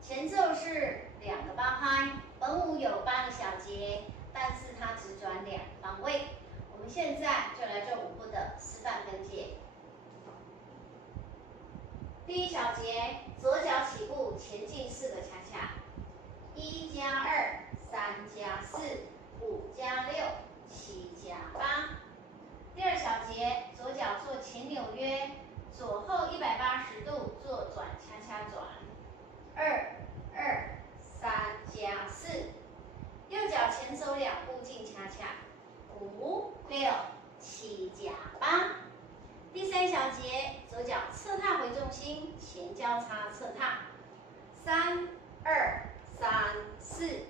前奏是2个八拍，本舞有8个小节，但是它只转2方位。我们现在就来这舞步的示范分解。第一小节，左脚起步，前进4个恰恰，1加2，3加4，5加6，7加8。第二小节，左脚做前纽约，左后180度做转恰恰转，2、2、3加4。右脚前走2步进恰恰，5、6、7加8。第三小节，左脚侧踏回重心，前交叉侧踏，3、2、3、4。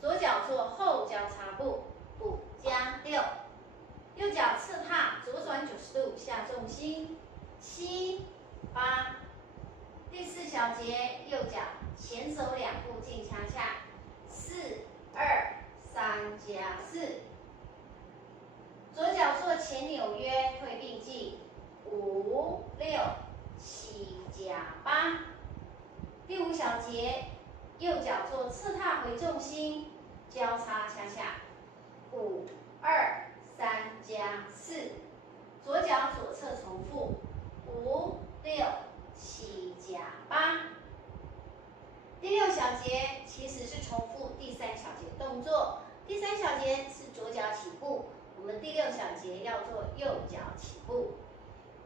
左脚做后交叉步，5加6。右脚侧踏，左转90度下重心，7、8。第四小节，右脚前走2步进恰恰，4、2、3加4。左脚做前纽约退并进，5、6、7加8。第五小节，右脚做侧踏回重心，交叉恰恰，5、2、3加4。左脚左侧重复，5、6、7加8。第六小节其实是重复第三小节动作，第三小节是左脚起步，我们第六小节要做右脚起步。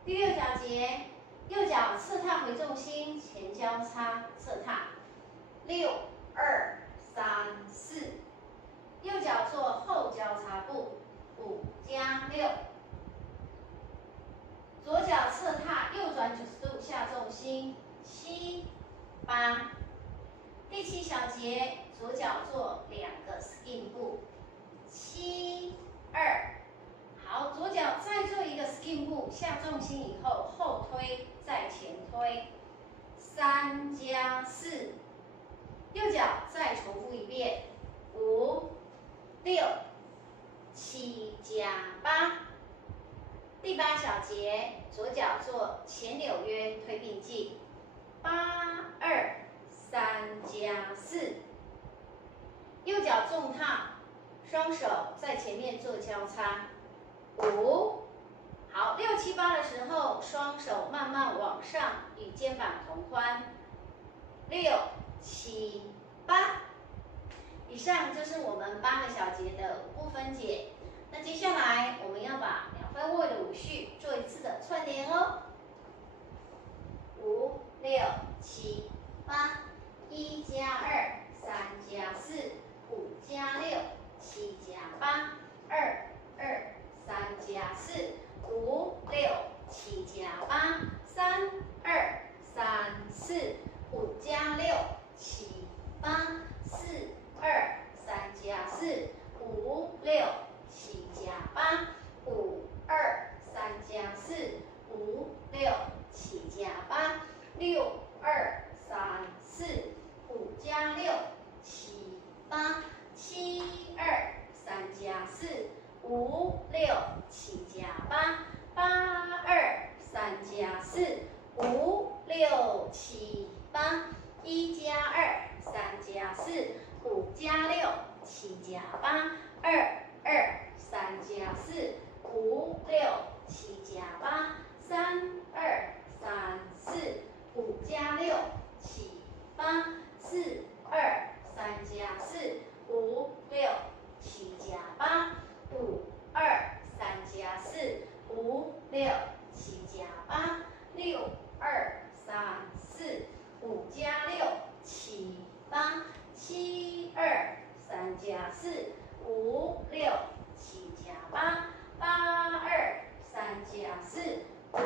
第六小节，右脚侧踏回重心，前交叉侧踏，6、2、3、4。右脚做后交叉步，5加6。左脚侧转90度下重心，7、8。第7小节，左脚做2个 skin 步，7、2。好，左脚再做一个 skin 步，下重心以后后推再前推，3加4。右脚再重复一遍，5、6、7加8。第8小节，左脚做前纽约推并进，8、2、3加4。右脚重踏，双手在前面做交叉，5。好，6、7、8的时候，双手慢慢往上，与肩膀同宽，6、7、8。以上就是我们8个小节的5步分解。那接下来我们要把2分位的舞序做一次的串联哦。5、6、7、8，1加2，3加4，5加6，7加8，2、2、3加4，5、6、7加8，3、2、3、4，5加6，7、8，4、2、3加4，5、6、7加8，5、2、3加4，5、6、7加8，6、2、3、4，5加6，7、8，7、2、3加4，5、6、7加8，8、2、3加4，5、6、7、8，1加2，3加4，5加6，7加8，2、2、3加4，5、6、7加8，3、2、3、4，5加6，7、8，4、2、3加4，5、6、7加8，5、2、3加4，5、6、7加8，6、2、3、4，5加6，7、8，7、2、3加4，5、6、7加8，8、2、3加4，5、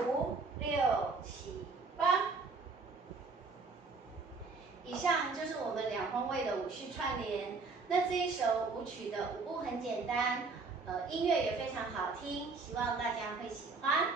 6、7、8。以上就是我们2分位的舞序串联。那这一首舞曲的舞步很简单，音乐也非常好听，希望大家会喜欢。